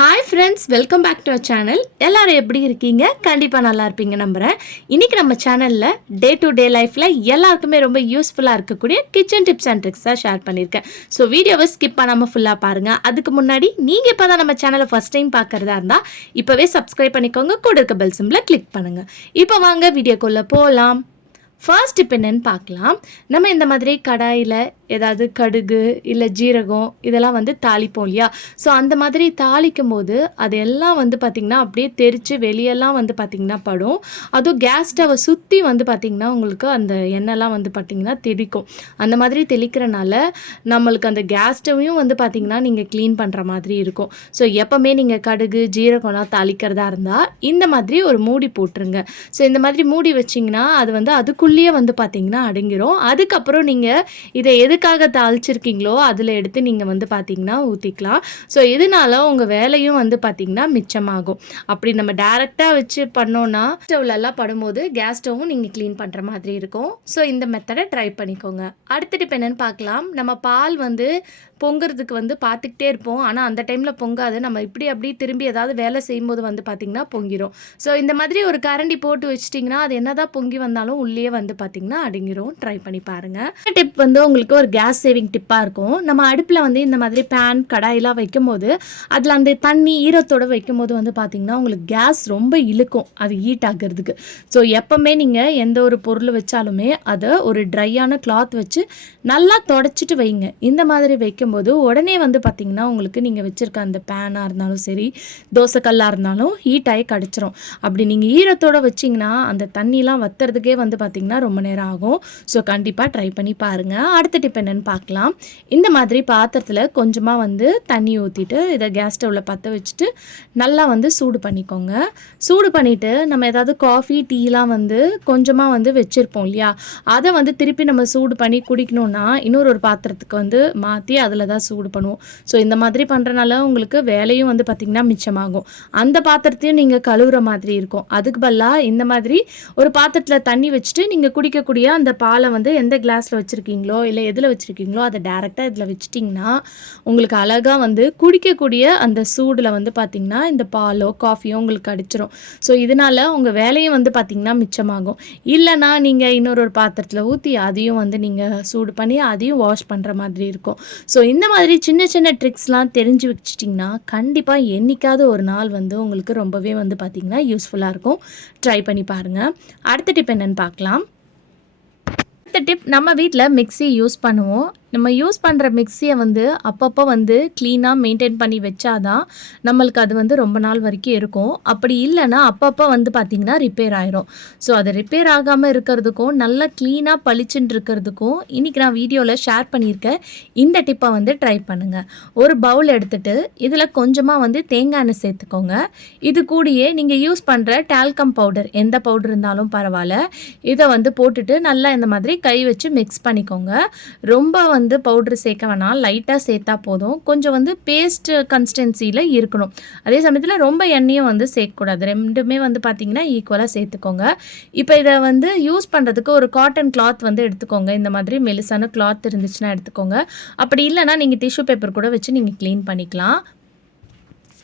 Hi friends, welcome back to our channel. எல்லாரும் எப்படி இருக்கீங்க? கண்டிப்பாக நல்லா இருப்பீங்க நம்புகிறேன். இன்றைக்கி நம்ம சேனலில் டே டு டே லைஃப்பில் எல்லாருக்குமே ரொம்ப யூஸ்ஃபுல்லாக இருக்கக்கூடிய கிச்சன் டிப்ஸ் அண்ட் ட்ரிக்ஸ் தான் ஷேர் பண்ணியிருக்கேன். ஸோ வீடியோவை ஸ்கிப் பண்ணாமல் ஃபுல்லாக பாருங்கள். அதுக்கு முன்னாடி நீங்கள் இப்போ தான் நம்ம சேனலை ஃபஸ்ட் டைம் பார்க்குறதா இருந்தால் இப்போவே சப்ஸ்கிரைப் பண்ணிக்கோங்க. கூட இருக்க பெல் சிம்பிளை கிளிக் பண்ணுங்கள். இப்போ வாங்க வீடியோக்குள்ளே போகலாம். ஃபர்ஸ்ட் டிப் என்னன்னு பார்க்கலாம். நம்ம இந்த மாதிரி கடாயில் ஏதாவது கடுகு இல்லை ஜீரகம் இதெல்லாம் வந்து தாளிப்போம் இல்லையா? ஸோ அந்த மாதிரி தாளிக்கும் போது அதெல்லாம் வந்து பார்த்திங்கன்னா அப்படியே தெரித்து வெளியெல்லாம் வந்து பார்த்திங்கன்னா படும். அதுவும் கேஸ் ஸ்டவ்வை சுற்றி வந்து பார்த்திங்கன்னா உங்களுக்கு அந்த எண்ணெய்லாம் வந்து பார்த்திங்கன்னா தெளிக்கும். அந்த மாதிரி தெளிக்கிறனால நம்மளுக்கு அந்த கேஸ் ஸ்டவ்வையும் வந்து பார்த்திங்கன்னா நீங்கள் க்ளீன் பண்ணுற மாதிரி இருக்கும். ஸோ எப்போவுமே நீங்கள் கடுகு ஜீரகம்லாம் தாளிக்கிறதா இருந்தால் இந்த மாதிரி ஒரு மூடி போட்டுருங்க. ஸோ இந்த மாதிரி மூடி வச்சிங்கன்னா அது வந்து அதுக்குள்ளேயே வந்து பார்த்திங்கன்னா அடங்கிரும். அதுக்கப்புறம் நீங்கள் இதை எதுக்காக தாளிச்சிருக்கீங்களோ அதில் எடுத்து நீங்கள் வந்து பார்த்திங்கன்னா ஊற்றிக்கலாம். ஸோ இதனால உங்கள் வேலையும் வந்து பார்த்திங்கன்னா மிச்சமாகும். அப்படி நம்ம டேரெக்டாக வச்சு பண்ணோன்னா ஸ்டவ்லெல்லாம் படும்போது கேஸ் ஸ்டவ்வும் நீங்கள் க்ளீன் பண்ணுற மாதிரி இருக்கும். ஸோ இந்த மெத்தடை ட்ரை பண்ணிக்கோங்க. அடுத்த டிப் என்னென்னு பார்க்கலாம். நம்ம பால் வந்து பொங்குறதுக்கு வந்து பார்த்துக்கிட்டே இருப்போம். ஆனால் அந்த டைமில் பொங்காது. நம்ம இப்படி அப்படி திரும்பி ஏதாவது வேலை செய்யும்போது வந்து பார்த்திங்கன்னா பொங்கிடும். ஸோ இந்த மாதிரி ஒரு கரண்டி போட்டு வச்சிட்டிங்கன்னா அது என்ன தான் பொங்கி வந்தாலும் உள்ளே வந்து பார்த்திங்கன்னா அடங்கிரும். ட்ரை பண்ணி பாருங்கள். இந்த டிப் வந்து உங்களுக்கு ஒரு கேஸ் சேவிங் டிப்பாக இருக்கும். நம்ம அடுப்பில் வந்து இந்த மாதிரி பேன் கடாயெல்லாம் வைக்கும்போது அதில் அந்த தண்ணி ஈரத்தோடு வைக்கும்போது வந்து பார்த்திங்கன்னா உங்களுக்கு கேஸ் ரொம்ப இழுக்கும் அது ஹீட் ஆகிறதுக்கு. ஸோ எப்போவுமே நீங்கள் எந்த ஒரு பொருள் வச்சாலுமே அதை ஒரு ட்ரையான கிளாத் வச்சு நல்லா தொடச்சிட்டு வைங்க. இந்த மாதிரி வைக்கும்போது உடனே வந்து பார்த்திங்கன்னா உங்களுக்கு நீங்கள் வச்சுருக்க அந்த பேனாக இருந்தாலும் சரி தோசைக்கல்லாக இருந்தாலும் ஹீட் ஆகி கிடச்சிரும். அப்படி நீங்கள் ஈரத்தோடு வச்சிங்கன்னா அந்த தண்ணிலாம் வத்துறதுக்கே வந்து பார்த்திங்கன்னா ரொம்ப நேரம் ஆகும். ஸோ கண்டிப்பாக ட்ரை பண்ணி பாருங்கள். அடுத்த டிப் என்னென்னு பார்க்கலாம். இந்த மாதிரி பாத்திரத்தில் கொஞ்சமாக வந்து தண்ணி ஊற்றிட்டு இதை கேஸ் ஸ்டவ்வில் பற்ற வச்சுட்டு நல்லா வந்து சூடு பண்ணிக்கோங்க. சூடு பண்ணிவிட்டு நம்ம ஏதாவது காஃபி டீலாம் வந்து கொஞ்சமாக வந்து வச்சுருப்போம் இல்லையா? அதை வந்து திருப்பி நம்ம சூடு பண்ணி குடிக்கணும்னா இன்னொரு பாத்திரத்துக்கு வந்து மாற்றி அதில் தான் சூடு பண்ணுவோம். ஸோ இந்த மாதிரி பண்ணுறனால உங்களுக்கு வேலையும் வந்து பார்த்திங்கன்னா மிச்சமாகும். அந்த பாத்திரத்தையும் நீங்கள் கழுவுற மாதிரி இருக்கும். அதுக்கு பதிலாக இந்த மாதிரி ஒரு பாத்திரத்தில் தண்ணி வச்சுட்டு நீங்கள் குடிக்கக்கூடிய அந்த பாலை வந்து எந்த கிளாஸில் வச்சுருக்கீங்களோ இல்லை எதில் வச்சுருக்கீங்களோ அதை டேரெக்டாக இதில் வச்சிட்டிங்கன்னா உங்களுக்கு அழகாக வந்து குடிக்கக்கூடிய அந்த சூடில் வந்து பார்த்திங்கன்னா இந்த பாலோ காஃபியோ உங்களுக்கு அடிச்சிடும். ஸோ இதனால் உங்கள் வேலையும் வந்து பார்த்திங்கன்னா மிச்சமாகும். இல்லைனா நீங்கள் இன்னொரு பாத்திரத்தில் ஊற்றி அதையும் வந்து நீங்கள் சூடு பண்ணி அதையும் வாஷ் பண்ணுற மாதிரி இருக்கும். ஸோ இந்த மாதிரி சின்ன சின்ன ட்ரிக்ஸ்லாம் தெரிஞ்சு வச்சிட்டிங்கன்னா கண்டிப்பாக என்றைக்காவது ஒரு நாள் வந்து உங்களுக்கு ரொம்பவே வந்து பார்த்திங்கன்னா யூஸ்ஃபுல்லாக இருக்கும். ட்ரை பண்ணி பாருங்கள். அடுத்த டிப் என்னென்னு பார்க்கலாம். அடுத்த டிப், நம்ம வீட்டில் மிக்ஸி யூஸ் பண்ணுவோம். நம்ம யூஸ் பண்ணுற மிக்ஸியை வந்து அப்பப்போ வந்து க்ளீனாக மெயின்டைன் பண்ணி வச்சாதான் நம்மளுக்கு அது வந்து ரொம்ப நாள் வரைக்கும் இருக்கும். அப்படி இல்லைன்னா அப்பப்போ வந்து பார்த்திங்கன்னா ரிப்பேர் ஆயிரும். ஸோ அது ரிப்பேர் ஆகாமல் இருக்கிறதுக்கும் நல்லா க்ளீனாக பளிச்சுன்னு இருக்கிறதுக்கும் இன்றைக்கி நான் வீடியோவில் ஷேர் பண்ணியிருக்கேன். இந்த டிப்பை வந்து ட்ரை பண்ணுங்கள். ஒரு பவுல் எடுத்துகிட்டு இதில் கொஞ்சமாக வந்து தேங்காய் எண்ணெய் சேர்த்துக்கோங்க. இது கூடயே நீங்கள் யூஸ் பண்ணுற டால்கம் பவுடர் எந்த பவுடர் இருந்தாலும் பரவாயில்ல, இதை வந்து போட்டுட்டு நல்லா இந்த மாதிரி கை வச்சு மிக்ஸ் பண்ணிக்கோங்க. ரொம்ப வந்து பவுட்ரு சேர்க்க வேணாம், லைட்டாக சேர்த்தா போதும். கொஞ்சம் வந்து பேஸ்ட் கன்சிஸ்டன்சியில் இருக்கணும். அதே சமயத்தில் ரொம்ப எண்ணெயும் வந்து சேர்க்கக்கூடாது. ரெண்டுமே வந்து பார்த்திங்கன்னா ஈக்குவலாக சேர்த்துக்கோங்க. இப்போ இதை வந்து யூஸ் பண்ணுறதுக்கு ஒரு காட்டன் கிளாத் வந்து எடுத்துக்கோங்க. இந்த மாதிரி மெலிசான கிளாத் இருந்துச்சுன்னா எடுத்துக்கோங்க. அப்படி இல்லைனா நீங்கள் டிஷ்யூ பேப்பர் கூட வச்சு நீங்கள் க்ளீன் பண்ணிக்கலாம்.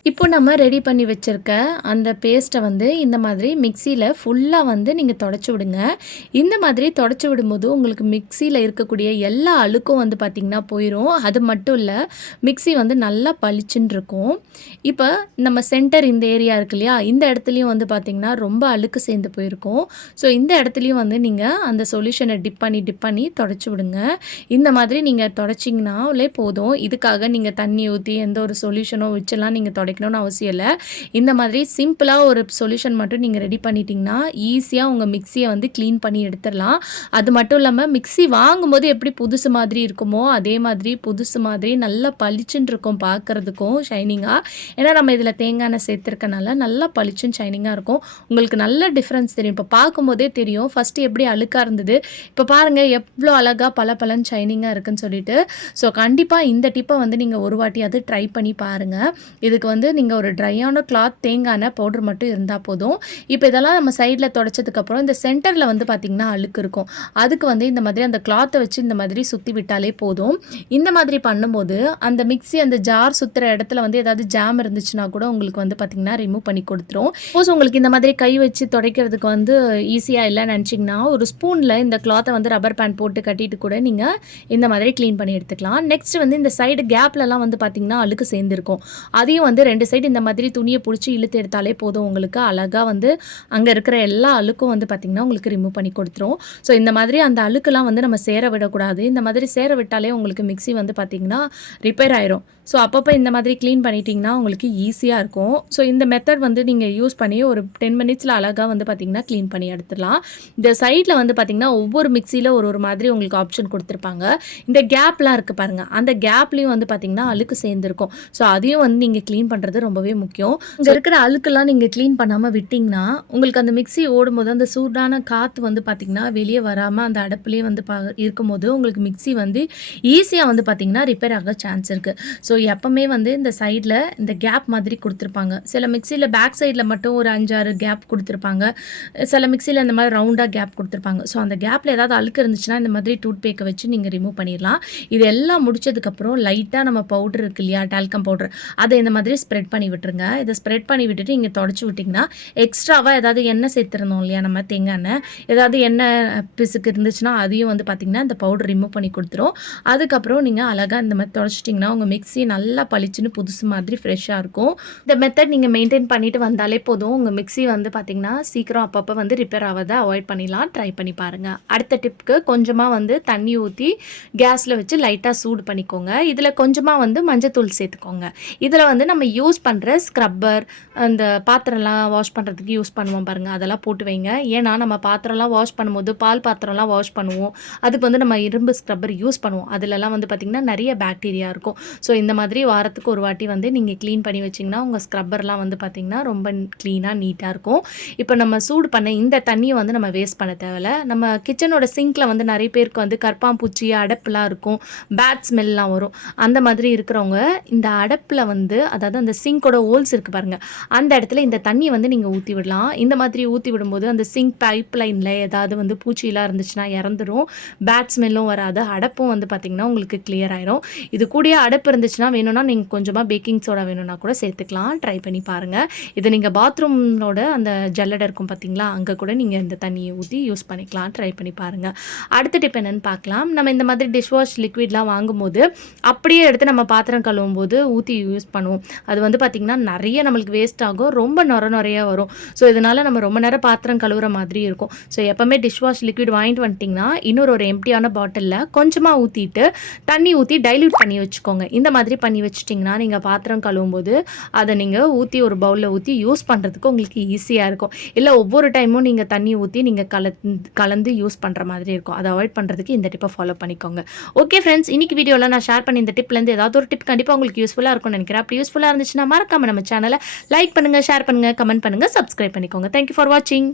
இப்போ நம்ம ரெடி பண்ணி வச்சுருக்க அந்த பேஸ்ட்டை வந்து இந்த மாதிரி மிக்சியில் ஃபுல்லாக வந்து நீங்கள் தொடச்சி விடுங்க. இந்த மாதிரி தொடச்சி விடும்போது உங்களுக்கு மிக்சியில் இருக்கக்கூடிய எல்லா அழுக்கும் வந்து பார்த்திங்கன்னா போயிடும். அது மட்டும் இல்லை, மிக்சி வந்து நல்லா பளிச்சுன்னு இருக்கும். இப்போ நம்ம சென்டர் இந்த ஏரியா இருக்கு இல்லையா, இந்த இடத்துலையும் வந்து பார்த்திங்கன்னா ரொம்ப அழுக்கு சேர்ந்து போயிருக்கும். ஸோ இந்த இடத்துலையும் வந்து நீங்கள் அந்த சொல்யூஷனை டிப் பண்ணி தொடச்சி விடுங்க. இந்த மாதிரி நீங்கள் தொடச்சிங்கனாலே போதும். இதுக்காக நீங்கள் தண்ணி ஊற்றி எந்த ஒரு சொல்யூஷனோ வச்செல்லாம் நீங்கள் தொடக்கணும்னு அவசியம் இல்லை. இந்த மாதிரி சிம்பிளாக ஒரு சொல்யூஷன் மட்டும் நீங்கள் ரெடி பண்ணிட்டீங்கன்னா ஈஸியாக உங்கள் மிக்சியை வந்து க்ளீன் பண்ணி எடுத்துடலாம். அது மட்டும் இல்லாமல் மிக்சி வாங்கும்போது எப்படி புதுசு மாதிரி இருக்குமோ அதே மாதிரி புதுசு மாதிரி நல்லா பளிச்சுன்னு இருக்கும் பார்க்குறதுக்கும் ஷைனிங்காக. ஏன்னா நம்ம இதில் தேங்காய் எண்ணெய் சேர்த்துருக்கனால நல்லா பளிச்சுன்னு ஷைனிங்காக இருக்கும். உங்களுக்கு நல்ல டிஃப்ரென்ஸ் தெரியும். இப்போ பார்க்கும்போதே தெரியும் ஃபஸ்ட்டு எப்படி அழுக்காக இருந்தது, இப்போ பாருங்கள் எவ்வளோ அழகாக பளபளன்னு ஷைனிங்காக இருக்குன்னு சொல்லிட்டு. ஸோ கண்டிப்பாக இந்த டிப்பை வந்து நீங்கள் ஒரு வாட்டியாவது ட்ரை பண்ணி பாருங்கள். இதுக்கு வந்து வந்து நீங்கள் ஒரு ட்ரையான கிளாத் தேங்காய் எண்ணெய் பவுடர் மட்டும் இருந்தால் போதும். இப்போ இதெல்லாம் நம்ம சைடில் தொடச்சதுக்கப்புறம் இந்த சென்டரில் வந்து பார்த்திங்கன்னா அழுக்கு இருக்கும். அதுக்கு வந்து இந்த மாதிரி அந்த கிளாத்தை வச்சு இந்த மாதிரி சுற்றி விட்டாலே போதும். இந்த மாதிரி பண்ணும்போது அந்த மிக்ஸி அந்த ஜார் சுற்றுற இடத்துல வந்து ஏதாவது ஜாம் இருந்துச்சுன்னா கூட உங்களுக்கு வந்து பார்த்திங்கன்னா ரிமூவ் பண்ணி கொடுத்துரும். சப்போஸ் உங்களுக்கு இந்த மாதிரி கை வச்சு துடைக்கிறதுக்கு வந்து ஈஸியாக இல்லைன்னு நினச்சிங்கன்னா ஒரு ஸ்பூனில் இந்த கிளாத்தை வந்து ரப்பர் பேண்ட் போட்டு கட்டிட்டு கூட நீங்கள் இந்த மாதிரி க்ளீன் பண்ணி எடுத்துக்கலாம். நெக்ஸ்ட் வந்து இந்த சைடு கேப்லலாம் வந்து பார்த்திங்கன்னா அழுக்கு சேர்ந்துருக்கும். அதையும் வந்து 2 சைடு இந்த மாதிரி துணியை பிடிச்சி இழுத்து எடுத்தாலே போதும். உங்களுக்கு அழகாக வந்து அங்கே இருக்கிற எல்லா அழுக்கும் வந்து பார்த்திங்கன்னா உங்களுக்கு ரிமூவ் பண்ணி கொடுத்துரும். ஸோ இந்த மாதிரி அந்த அழுக்கெல்லாம் வந்து நம்ம சேர விடக்கூடாது. இந்த மாதிரி சேர விட்டாலே உங்களுக்கு மிக்ஸி வந்து பார்த்திங்கன்னா ரிப்பேர் ஆயிரும். ஸோ அப்பப்போ இந்த மாதிரி க்ளீன் பண்ணிட்டீங்கன்னா உங்களுக்கு ஈஸியாக இருக்கும். ஸோ இந்த மெத்தட் வந்து நீங்கள் யூஸ் பண்ணி ஒரு 10 மினிட்ஸில் அழகாக வந்து பார்த்திங்கன்னா க்ளீன் பண்ணி எடுத்துடலாம். இந்த சைடில் வந்து பார்த்திங்கன்னா ஒவ்வொரு மிக்ஸியில் ஒரு மாதிரி உங்களுக்கு ஆப்ஷன் கொடுத்துருப்பாங்க. இந்த கேப்லாம் இருக்குது பாருங்கள், அந்த கேப்லேயும் வந்து பார்த்திங்கன்னா அழுக்கு சேர்ந்துருக்கும். ஸோ அதையும் வந்து நீங்கள் க்ளீன் பண்ணுறது ரொம்பவே முக்கியம். இங்கே இருக்கிற அழுக்கெல்லாம் நீங்கள் க்ளீன் பண்ணாமல் விட்டிங்கன்னா உங்களுக்கு அந்த மிக்ஸி ஓடும்போது அந்த சூடான காற்று வந்து பார்த்திங்கன்னா வெளியே வராமல் அந்த அடுப்புலேயே வந்து இருக்கும்போது உங்களுக்கு மிக்ஸி வந்து ஈஸியாக வந்து பார்த்திங்கன்னா ரிப்பேர் ஆக சான்ஸ் இருக்குது. ஸோ எப்பவுமே வந்து இந்த சைடில் இந்த கேப் மாதிரி கொடுத்துருப்பாங்க. சில மிக்ஸியில் பேக் சைடில் மட்டும் ஒரு 5-6 கேப் கொடுத்துருப்பாங்க. சில மிக்ஸியில் இந்த மாதிரி ரவுண்டாக கேப் கொடுத்துருப்பாங்க. ஸோ அந்த கேப்பில் ஏதாவது அழுக்கு இருந்துச்சுன்னா இந்த மாதிரி டூத் பேக்கை வச்சு நீங்கள் ரிமூவ் பண்ணிடலாம். இது எல்லாம் முடிச்சதுக்கப்புறம் லைட்டாக நம்ம பவுடர் இருக்கு இல்லையா, டால்கம் பவுடர், அதை இந்த மாதிரி ஸ்ப்ரெட் பண்ணி விட்டுருங்க. இதை ஸ்ப்ரெட் பண்ணி விட்டுட்டு இங்கே தொடச்சி விட்டிங்கன்னா எக்ஸ்ட்ராவாக ஏதாவது எண்ணெய் சேர்த்துருந்தோம் இல்லையா நம்ம தேங்காய் எண்ணெய், ஏதாவது எண்ணெய் பிசுக்கு இருந்துச்சுன்னா அதையும் வந்து பார்த்திங்கன்னா இந்த பவுடர் ரிமூவ் பண்ணி கொடுத்துரும். அதுக்கப்புறம் நீங்கள் அழகாக இந்த மாதிரி தொடச்சிட்டிங்கன்னா உங்கள் மிக்ஸி நல்லா பளிச்சுன்னு புதுசு மாதிரி ஃப்ரெஷ்ஷாக இருக்கும். இந்த மெத்தட் நீங்கள் மெயின்டைன் பண்ணிட்டு வந்தாலே போதும். உங்கள் மிக்ஸி வந்து பார்த்திங்கன்னா சீக்கிரம் அப்பப்போ வந்து ரிப்பேர் ஆவதை அவாய்ட் பண்ணிடலாம். ட்ரை பண்ணி பாருங்கள். அடுத்த டிப்புக்கு கொஞ்சமாக வந்து தண்ணி ஊற்றி கேஸில் வச்சு லைட்டாக சூடு பண்ணிக்கோங்க. இதில் கொஞ்சமாக வந்து மஞ்சத்தூள் சேர்த்துக்கோங்க. இதில் வந்து நம்ம யூஸ் பண்ணுற ஸ்க்ரப்பர், அந்த பாத்திரம்லாம் வாஷ் பண்ணுறதுக்கு யூஸ் பண்ணுவோம் பாருங்கள், அதெல்லாம் போட்டு வைங்க. ஏன்னா நம்ம பாத்திரம்லாம் வாஷ் பண்ணும்போது பால் பாத்திரம்லாம் வாஷ் பண்ணுவோம், அதுக்கு வந்து நம்ம இரும்பு ஸ்க்ரப்பர் யூஸ் பண்ணுவோம். அதிலலாம் வந்து பார்த்திங்கன்னா நிறைய பாக்டீரியா இருக்கும். ஸோ இந்த மாதிரி வாரத்துக்கு ஒரு வாட்டி வந்து நீங்கள் க்ளீன் பண்ணி வச்சிங்கன்னா உங்கள் ஸ்க்ரப்பர்லாம் வந்து பார்த்திங்கன்னா ரொம்ப க்ளீனாக நீட்டாக இருக்கும். இப்போ நம்ம சூடு பண்ண இந்த தண்ணியை வந்து நம்ம வேஸ்ட் பண்ண தேவையில்ல. நம்ம கிச்சனோட சிங்கில் வந்து நிறைய பேருக்கு வந்து கற்பாம்பூச்சி அடப்புலாம் இருக்கும், பேட் ஸ்மெல்லாம் வரும். அந்த மாதிரி இருக்கிறவங்க இந்த அடப்பில் வந்து, அதாவது அந்த சிங்கோட ஹோல்ஸ் இருக்குது பாருங்கள், அந்த இடத்துல இந்த தண்ணியை வந்து நீங்கள் ஊற்றி விடலாம். இந்த மாதிரி ஊற்றி விடும்போது அந்த சிங்க் பைப் லைனில் ஏதாவது வந்து பூச்சிலாம் இருந்துச்சுன்னா இறந்துடும், பேட் ஸ்மெல்லும் வராது, அடப்பும் வந்து பார்த்திங்கன்னா உங்களுக்கு கிளியர் ஆயிரும். இது கூடயே அடப்பு இருந்துச்சுன்னா வேணும்னா நீங்கள் கொஞ்சமாக பேக்கிங் சோடா வேணும்னா கூட சேர்த்துக்கலாம். ட்ரை பண்ணி பாருங்கள். இது நீங்கள் பாத்ரூமோட அந்த ஜல்லடை இருக்கும் பார்த்தீங்களா, அங்கே கூட நீங்கள் இந்த தண்ணியை ஊற்றி யூஸ் பண்ணிக்கலாம். ட்ரை பண்ணி பாருங்கள். அடுத்த டிப் என்னென்னு பார்க்கலாம். நம்ம இந்த மாதிரி டிஷ் வாஷ் லிக்விட்லாம் வாங்கும்போது அப்படியே எடுத்து நம்ம பாத்திரம் கழுவும் போது ஊற்றி யூஸ் பண்ணுவோம். அது வந்து பார்த்திங்கன்னா நிறைய நம்மளுக்கு வேஸ்ட் ஆகும், ரொம்ப நுரையா வரும். ஸோ இதனால் நம்ம ரொம்ப நேரம் பாத்திரம் கழுவுற மாதிரி இருக்கும். ஸோ எப்போவுமே டிஷ் வாஷ் லிக்விட் வாங்கிட்டு வந்துட்டிங்கன்னா இன்னொரு எம்டியான பாட்டிலில் கொஞ்சமாக ஊற்றிட்டு தண்ணி ஊற்றி டைல்யூட் பண்ணி வச்சுக்கோங்க. இந்த மாதிரி பண்ணி வச்சுட்டிங்கன்னா நீங்கள் பாத்திரம் கழுவும் போது அதை நீங்கள் ஊற்றி ஒரு பவுலில் ஊற்றி யூஸ் பண்ணுறதுக்கு உங்களுக்கு ஈஸியாக இருக்கும். இல்லை ஒவ்வொரு டைமும் நீங்கள் தண்ணி ஊற்றி நீங்கள் கலந்து யூஸ் பண்ணுற மாதிரி இருக்கும். அதை அவாய்ட் பண்ணுறதுக்கு இந்த டிப்பை ஃபாலோ பண்ணிக்கோங்க. ஓகே ஃப்ரெண்ட்ஸ், இன்னைக்கு வீடியோவில் நான் ஷேர் பண்ணி இந்த டிப்லேருந்து ஏதாவது ஒரு டிப் கண்டிப்பாக உங்களுக்கு யூஸ்ஃபுல்லாக இருக்கும்னு நினைக்கிறேன். அப்படி யூஸ்ஃபுல்லாக இருந்துச்சுன்னா மறக்காம நம்ம சேனலை லைக் பண்ணுங்கள், ஷேர் பண்ணுங்கள், கமெண்ட் பண்ணுங்கள், சப்ஸ்கிரைப் பண்ணிக்கோங்க. தேங்க்யூ ஃபார் வாட்சிங்.